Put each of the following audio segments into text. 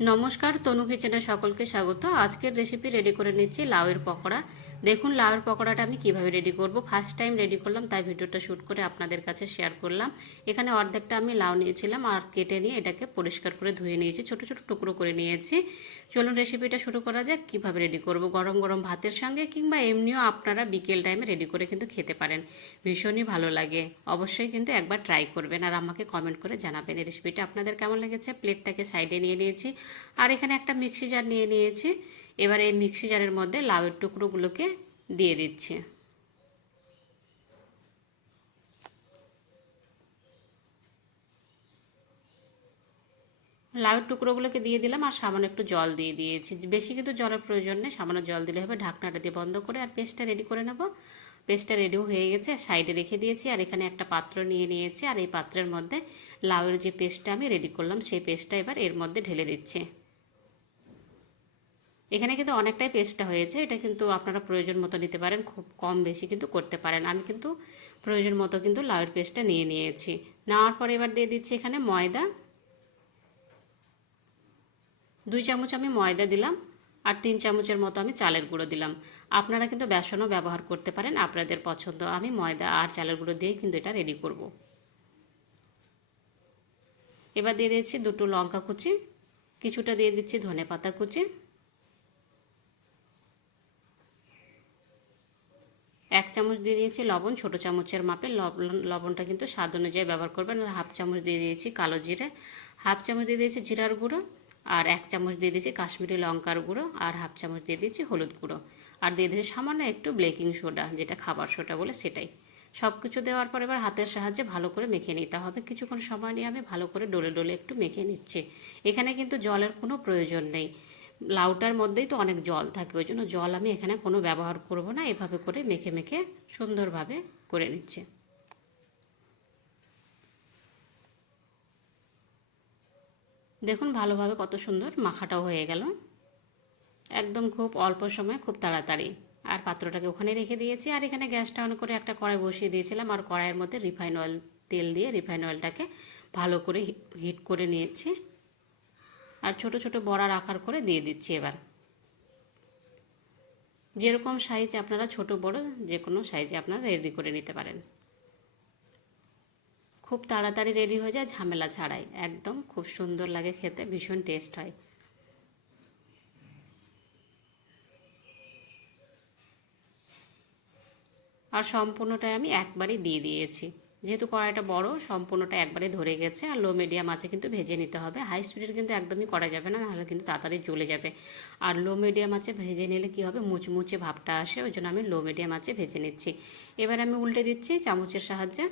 নমস্কার তনু কিচেনে সকলকে স্বাগত। আজকের রেসিপি রেডি করে নিচ্ছি লাউয়ের পকোড়া। দেখুন লাউয়ের পকোড়াটা আমি কীভাবে রেডি করব। ফার্স্ট টাইম রেডি করলাম, তাই ভিডিওটা শ্যুট করে আপনাদের কাছে শেয়ার করলাম। এখানে অর্ধেকটা আমি লাউ নিয়েছিলাম আর কেটে নিয়ে এটাকে পরিষ্কার করে ধুয়ে নিয়েছি। ছোট ছোট টুকরো করে নিয়েছি। চলুন রেসিপিটা শুরু করা যাক, কীভাবে রেডি করব? গরম গরম ভাতের সঙ্গে কিংবা এমনিও আপনারা বিকেল টাইমে রেডি করে কিন্তু খেতে পারেন। ভীষণই ভালো লাগে। অবশ্যই কিন্তু একবার ট্রাই করবেন আর আমাকে কমেন্ট করে জানাবেন এই রেসিপিটা আপনাদের কেমন লেগেছে? প্লেটটাকে সাইডে নিয়ে নিয়েছি। আর এখানে একটা মিক্সি জার নিয়ে নিয়েছি। এবার এই মিক্সি জারের মধ্যে লাউয়ের টুকরোগুলোকে দিয়ে দিচ্ছি। লাউয়ের টুকরোগুলোকে দিয়ে দিলাম আর সামান্য একটু জল দিয়ে দিয়েছি। বেশি কিন্তু জলের প্রয়োজন নেই, সামান্য জল দিলে হবে, ঢাকনাটা দিয়ে বন্ধ করে আর পেস্টটা রেডি করে নেব। পেস্টটা রেডিও হয়ে গেছে, সাইডে রেখে দিয়েছি আর এখানে একটা পাত্র নিয়ে নিয়েছি আর এই পাত্রের মধ্যে লাউয়ের যে পেস্টটা আমি রেডি করলাম, সেই পেস্টটা এবার এর মধ্যে ঢেলে দিচ্ছি। এখানে কিন্তু অনেকটাই পেস্টটা হয়েছে। এটা কিন্তু আপনারা প্রয়োজন মতো নিতে পারেন, খুব কম বেশি কিন্তু করতে পারেন। আমি কিন্তু প্রয়োজন মতো কিন্তু লাউয়ের পেস্টটা নিয়ে নিয়েছি। নেওয়ার পর এবার দিয়ে দিচ্ছি এখানে ময়দা। দুই চামচ আমি ময়দা দিলাম আর তিন চামচের মতো আমি চালের গুঁড়ো দিলাম। আপনারা কিন্তু বেসনও ব্যবহার করতে পারেন, আপনাদের পছন্দ। আমি ময়দা আর চালের গুঁড়ো দিয়েই কিন্তু এটা রেডি করব। এবার দিয়ে দিচ্ছি দুটো লঙ্কা কুচি, কিছুটা দিয়ে দিচ্ছি ধনে পাতা কুচি। এক চামচ দিয়ে দিয়েছি লবণ, ছোট চামচের মাপে। লবণ লবণটা কিন্তু স্বাদ অনুযায়ী ব্যবহার করবেন। আর হাফ চামচ দিয়ে দিয়েছি কালো জিরে। হাফ চামচ দিয়ে দিয়েছি জিরার গুঁড়ো। আর এক চামচ দিয়ে দিয়েছি কাশ্মীরি লঙ্কার গুঁড়ো। আর হাফ চামচ দিয়ে দিয়েছি হলুদ গুঁড়ো। আর দিয়ে দিয়েছি সামান্য একটু বেকিং সোডা, যেটা খাবার সোডা বলে সেটাই। সব কিছু দেওয়ার পর এবার হাতের সাহায্যে ভালো করে মেখে নিতে হবে। কিছুক্ষণ সময় নিয়ে আমি ভালো করে ডলে ডলে একটু মেখে নিচ্ছি। এখানে কিন্তু জলের কোনো প্রয়োজন নেই। লাউটার মধ্যেই তো অনেক জল থাকে, ওই জন্য জল আমি এখানে কোনো ব্যবহার করব না, এভাবে করে মেখে মেখে সুন্দরভাবে করে নিচ্ছে। দেখুন ভালোভাবে কত সুন্দর মাখাটাও হয়ে গেল। একদম খুব অল্প সময় খুব তাড়াতাড়ি। আর পাত্রটাকে ওখানে রেখে দিয়েছি, আর এখানে গ্যাসটা অন করে একটা কড়াই বসিয়ে দিয়েছিলাম, আর কড়াইয়ের মধ্যে রিফাইন অয়েল তেল দিয়ে রিফাইন অয়েলটাকে ভালো করে হিট করে নিয়েছি। আর ছোট ছোট বড়ার আকার করে দিয়ে দিচ্ছি এবার। যেরকম সাইজ আপনারা ছোট বড় যে কোনো সাইজে আপনারা রেডি করে নিতে পারেন। খুব তাড়াতাড়ি রেডি হয়ে যায়, ঝামেলা ছাড়াই। একদম খুব সুন্দর লাগে খেতে, ভীষণ টেস্ট হয়। আর সম্পূর্ণটাই আমি একবারই দিয়ে দিয়েছি। যেহেতু কড়াইটা বড়, সম্পূর্ণটা একবারে ধরে গেছে আর লো মিডিয়াম আছে কিন্তু ভেজে নিতে হবে। হাই স্পিডের কিন্তু একদমই করা যাবে না, নাহলে কিন্তু তাড়াতাড়ি জ্বলে যাবে। আর লো মিডিয়াম আছে ভেজে নিলে কি হবে? মুচমুচে ভাবটা আসে, ওই জন্য আমি লো মিডিয়াম আছে ভেজে নিচ্ছি। এবার আমি উল্টে দিচ্ছি চামচের সাহায্যে।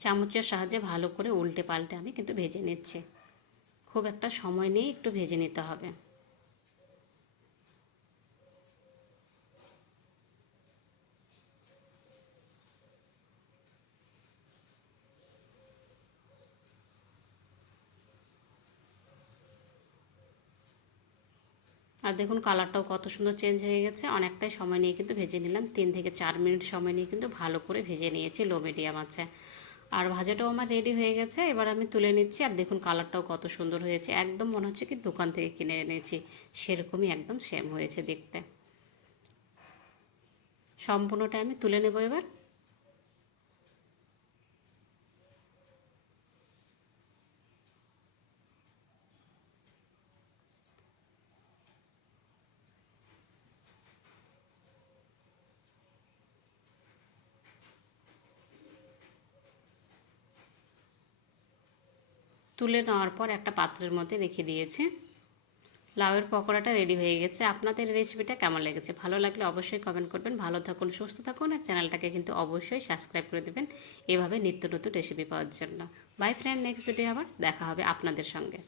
চামচের সাহায্যে ভালো করে উল্টে পাল্টে আমি কিন্তু ভেজে নিচ্ছি। খুব একটা সময় নিয়ে একটু ভেজে নিতে হবে। আর দেখুন কালারটাও কত সুন্দর চেঞ্জ হয়ে গেছে। অনেকটাই সময় নিয়ে কিন্তু ভেজে নিলাম। তিন থেকে চার মিনিট সময় নিয়ে কিন্তু ভালো করে ভেজে নিয়েছি লো মিডিয়াম আছে। আর ভাজাটাও আমার রেডি হয়ে গেছে। এবার আমি তুলে নিচ্ছি আর দেখুন কালারটাও কত সুন্দর হয়েছে। একদম মনে হচ্ছে কি দোকান থেকে কিনে এনেছি। সেরকমই একদম সেম হয়েছে দেখতে। সম্পূর্ণটা আমি তুলে নেব এবার। তুলে নেওয়ার পর একটা পাত্রের মধ্যে রেখে দিয়েছে। লাউয়ের পকোড়াটা রেডি হয়ে গেছে। আপনাদের রেসিপিটা কেমন লেগেছে? ভালো লাগলে অবশ্যই কমেন্ট করবেন। ভালো থাকুন, সুস্থ থাকুন আর চ্যানেলটাকে কিন্তু অবশ্যই সাবস্ক্রাইব করে দেবেন। এভাবে নিত্য নতুন রেসিপি পাওয়ার জন্য। বাই ফ্রেন্ড নেক্সট ভিডিও আবার দেখা হবে আপনাদের সঙ্গে।